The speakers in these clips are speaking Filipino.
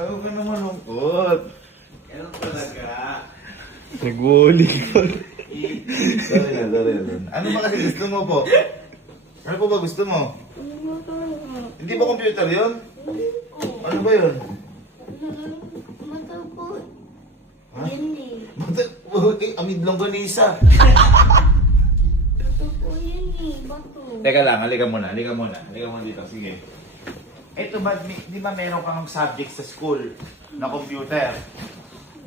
Ayaw ka naman lungkot. Ganun talaga. Nag-wally ko. Sorry na. Ano ba kasi gusto mo po? Ano po ba gusto mo? Hindi ba computer yun? Ano ba yun? Mata po. Ha? Yan eh. Amid lang ganisa. Mata po yan eh. Bato. Teka lang, halika muna dito, sige. Ito ba, di ba meron kang subject sa school na computer?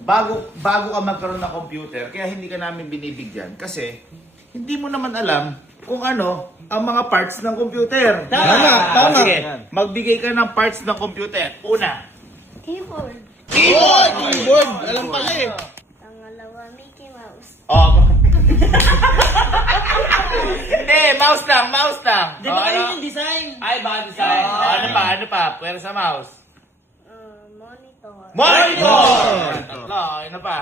Bago ka magkaroon ng computer, kaya hindi ka namin binibigyan kasi hindi mo naman alam kung ano ang mga parts ng computer. Tama. Sige, magbigay ka ng parts ng computer. Una, Keyboard. Keyboard! Alam pala eh. Pangalawa, Mickey Mouse. oh. Hindi, mouse lang. Di ba kayo yung design? Ay, baka design. Ano pa? Pwera sa mouse. Monitor. Monitor! Tatlo, ano pa?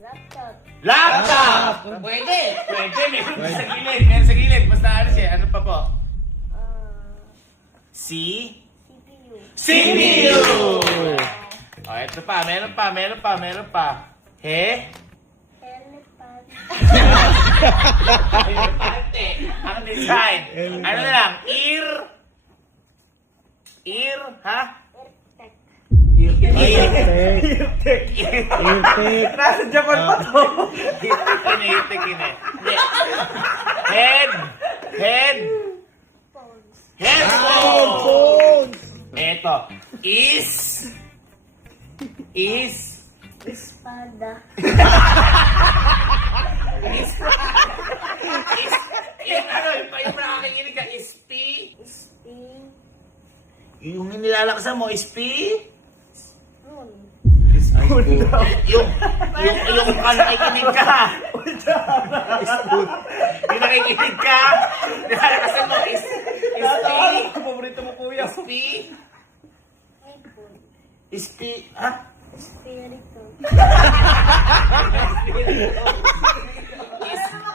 Laptop. Laptop! Pwede, meron sa gilid. Basta ano siya, ano pa po? CPU. CPU! Oh, ito pa, meron pa. He? Elephant. Elefante. Ang design. Ano na lang? Ear, ha? Eartech. Nasa Japan pa to. Hirtik ini. Head. Phones. Headphone. Eto. Espada. Yung nakakikinig ka, Spin. yung nilalaksan mo, Spoon. yung nakikinig ka. Yung nakikinig ka, nilalaksan mo, Paborito mo kuya. iPhone. ha? Spirito.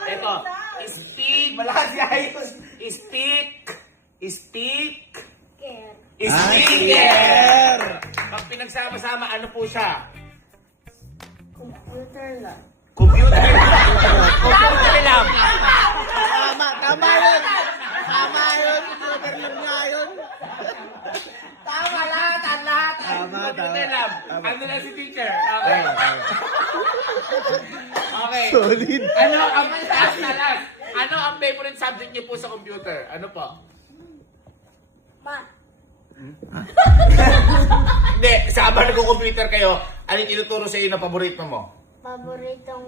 Ito, malakas ayos. Care. Speaker! Pag pinagsama-sama, ano po siya? Computer lang. Computer lang. Tama yun. Computer yun nga yun. Tama lahat. Computer lang. Ano na si teacher? Okay. Okay. Solid. Ano ang last? Ano ang favorite subject niyo po sa computer? Ano po? Math. Hindi, sa habang nag-computer kayo, ano yung tinuturo sa iyo na paborito mo? Paboritong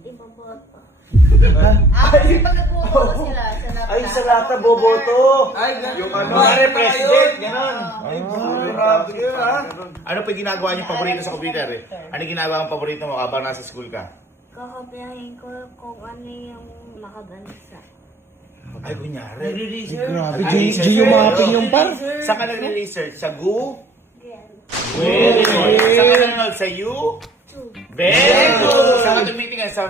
ibaboto. Kasi pag nagbubuo sila sa laptop. Ay, sa lata, boboto. Ay, Yung president, gano'n. Ay, grabe yun ha. Ano pa yung ginagawa niyong paborito sa computer eh? Ano yung ginagawa mong paborito mo habang nasa school ka? Kakapiyahin ko kung ano yung makabansa. Ay, kunyari. Grabe, geomapping yung par. Saan ka nagre-research? Sa Google? Again. Very good. Saan ka nanonood? Sa Two. Very good. Saan ka tumitingin? Sa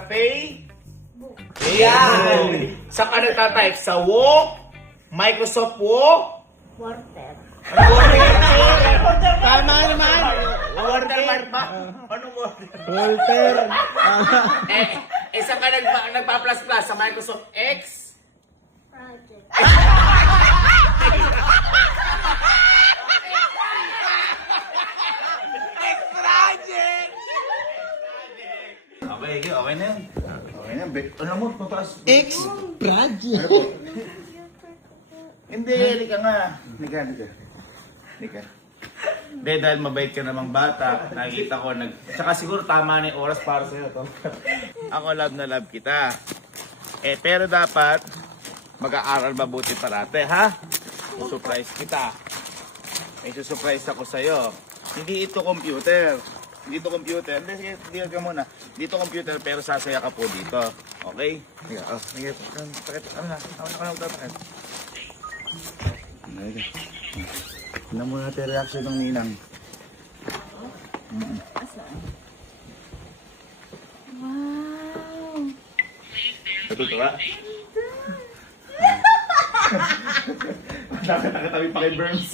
Book. Yan. Saan ka nagtatype? Sa Walk? Microsoft Walk? Water. Tama naman. Watermark ba? Anong water? Walter. Saan ka nagpa-plus-plus? Sa Microsoft X? Project. Okay na yun. Okay na. Alam mo, pataas. Project. Hindi, halika nga. Halika. Hindi, dahil mabait ka namang bata, nakikita ko, tsaka siguro tama na yung oras para sa'yo. Ako love na love kita. Pero dapat, mag-aaral mabuti parate, ha? Surprise kita. May susurprise ako sa'yo. Hindi ito computer. Hindi, sige, tingnan ka muna. Dito computer, pero sasaya ka po dito. Okay? Sige, ano na? Tignan mo natin reaction ng ninang. Wow. Natutuwa? Nakatabi pa kay Burns.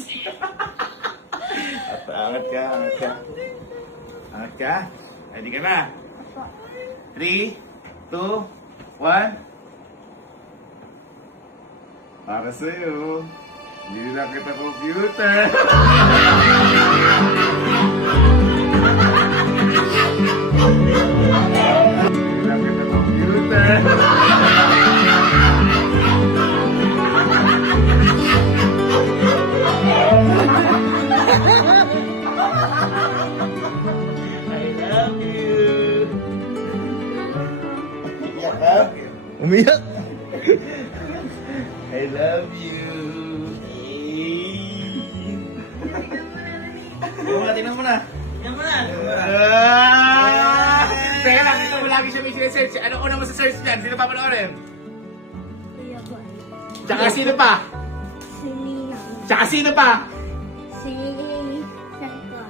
Angat ka, angat ka. Angat ka. Ready ka na? 3, 2, 1. Para sa'yo. Hindi lang kita computer. Hindi lang kita computer. I love you. Iyak. Umiyak. I love you. Tingnan mo na. Teka lang, ito mo lagi siya may sinesearch. Ano una mo sa search niyan? Sino pa panoorin? Kuya Boy. Tsaka sino pa? Si Ninang. Tsaka sino pa? Si Santa.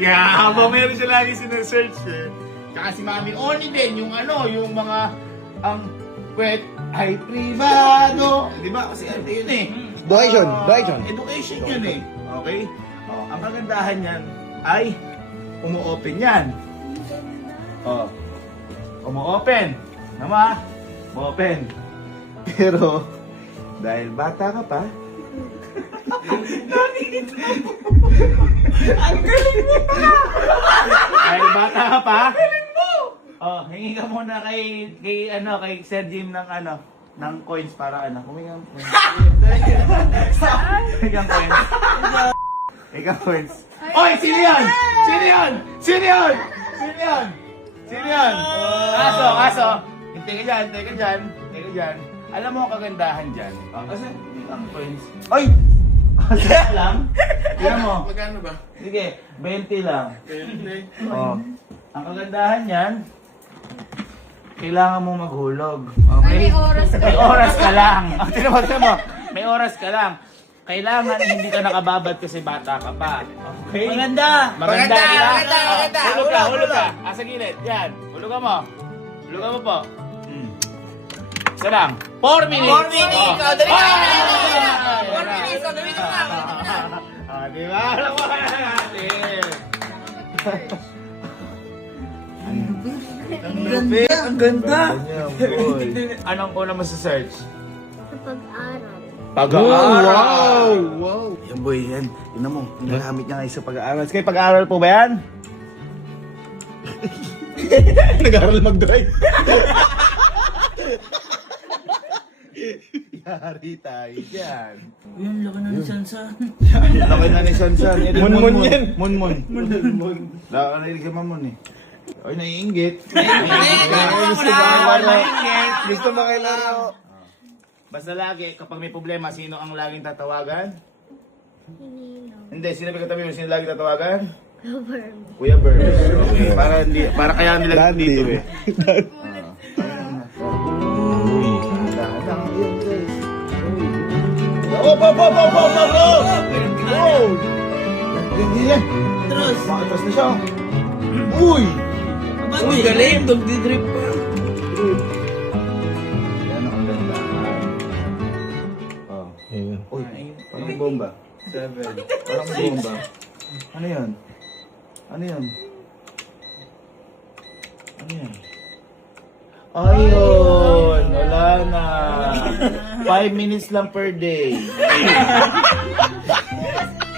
Yeah, habang meron siya lagi sinesearch eh. Tsaka si Mami Oni din, yung ano, yung mga ang wet ay privado. Di ba? Kasi ano yun eh. Education, education. Education yun eh. Okay? Oh, ang kagandahan yan ay umu-open yan. Oh. Umu-open. Nama? Umu-open. Pero, dahil bata ka pa, ang galing mo pala! Dahil bata ka pa, oh, hingi ka muna kay Sir Jim ng ng coins para humingi ng coins. Hingi ng coins. Hingi ng coins. Oy, sino yan? Sino yan? Sino yan? Sino yan? Sino yan? Aso. Hintay ka dyan, hintay ka dyan, hintay ka dyan. Alam mo ang kagandahan dyan? Kasi, hingi ng coins. Oy! Kasi lang? Tignan mo. Magkano ba? Sige, 20 lang. Oh. Ang kagandahan yan, kailangan mo maghulog. Okay? May oras ka. May oras ka lang. Tignan mo. May oras ka lang. Kailangan hindi ka nakababad kasi bata ka pa. Okay? Maganda, Maganda. Hulog ka. Asa gilid. Yan. Hulugan mo. Hulugan mo po. Isa lang. 4 minutes. 4 minutes. Oh. Dali na. Ah! 4 minutes. Dali na. Di ba? Alam mo ka natin. Ang ganda. Anong una mo sa search? Sa pag-aral. Pag-aaral. Wow. Yan boy, yan. Tignan mo, ginagamit niya ngayon sa pag-aaral. Kaya pag-aaral po ba yan? Nag-aaral mag-drive. Yari tayo dyan. Yun, laki na ni Sansan. Laki na ni Sansan. Munmun yan. Munmun. Nakakarinig ka mamon eh. Ay, naiinggit. Gusto makilaro. Basta lagi, kapag may problema, sino ang laging tatawagan? Ninang. Hindi, sinabi ko tabi mo, sino laging tatawagan? Lover. Kuya Bird. Okay, para kaya nila Daddy. dito eh. Uy, dahan yun guys. Oh! Yan. Tros! Makatras na siya. Uy! Uy, galing! Dog-di-drip pa. Yan ang ganda. Oh. Ayun. Uy, parang bomba. 7. Parang bomba. Ano yan? Ano yan? Ano yan? Ayun! Wala na. 5 minutes lang per day.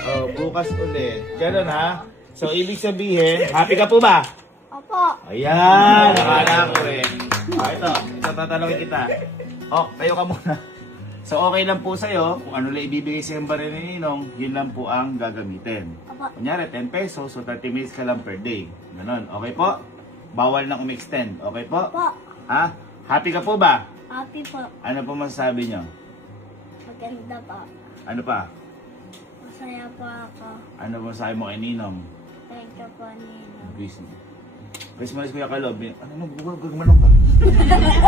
Oh, bukas ulit. Ganun ha? So, ibig sabihin, happy ka po ba? Opo. Ayan! Nakala ko eh. Ito tatanungin kita. Oh, tayo ka muna. So, okay lang po sa'yo, kung ano lang ibibigay sa yung baril ni Ninong, yun lang po ang gagamitin. Opo. Kunyari, 10 pesos, so 30 minutes ka lang per day. Ganon, okay po? Bawal na umextend, okay po? Opo. Ha? Happy ka po ba? Happy po. Ano po masasabi nyo? Maganda po. Ano pa? Masaya po ako. Ano po masasabi mo kay Ninong? Thank you po, Ninang. Christmas Kuya Kalo, ano gagmanong ka?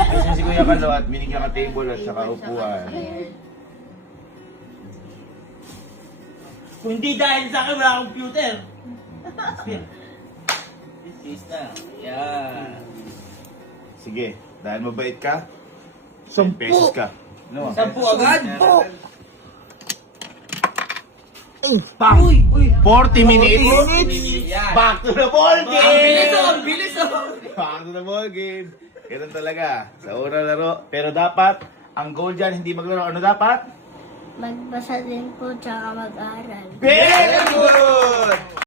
Christmas si Kuya Kalo at binigyan ka table at saka upuan. Kung hindi dahil sa akin, wala akong computer. This na. Yan. Sige, dahil mabait ka, 10 pesos ka. Ano? 10 agad? Pang! Uy! Uy! 40 minutes. Yan. Back to the ball game! Ang bilis oh, ang bilis oh. Back to the ball game. Ganun talaga. Sa unang laro. Pero dapat, ang goal dyan, hindi maglaro. Ano dapat? Magbasa din po tsaka mag-aral. Very good!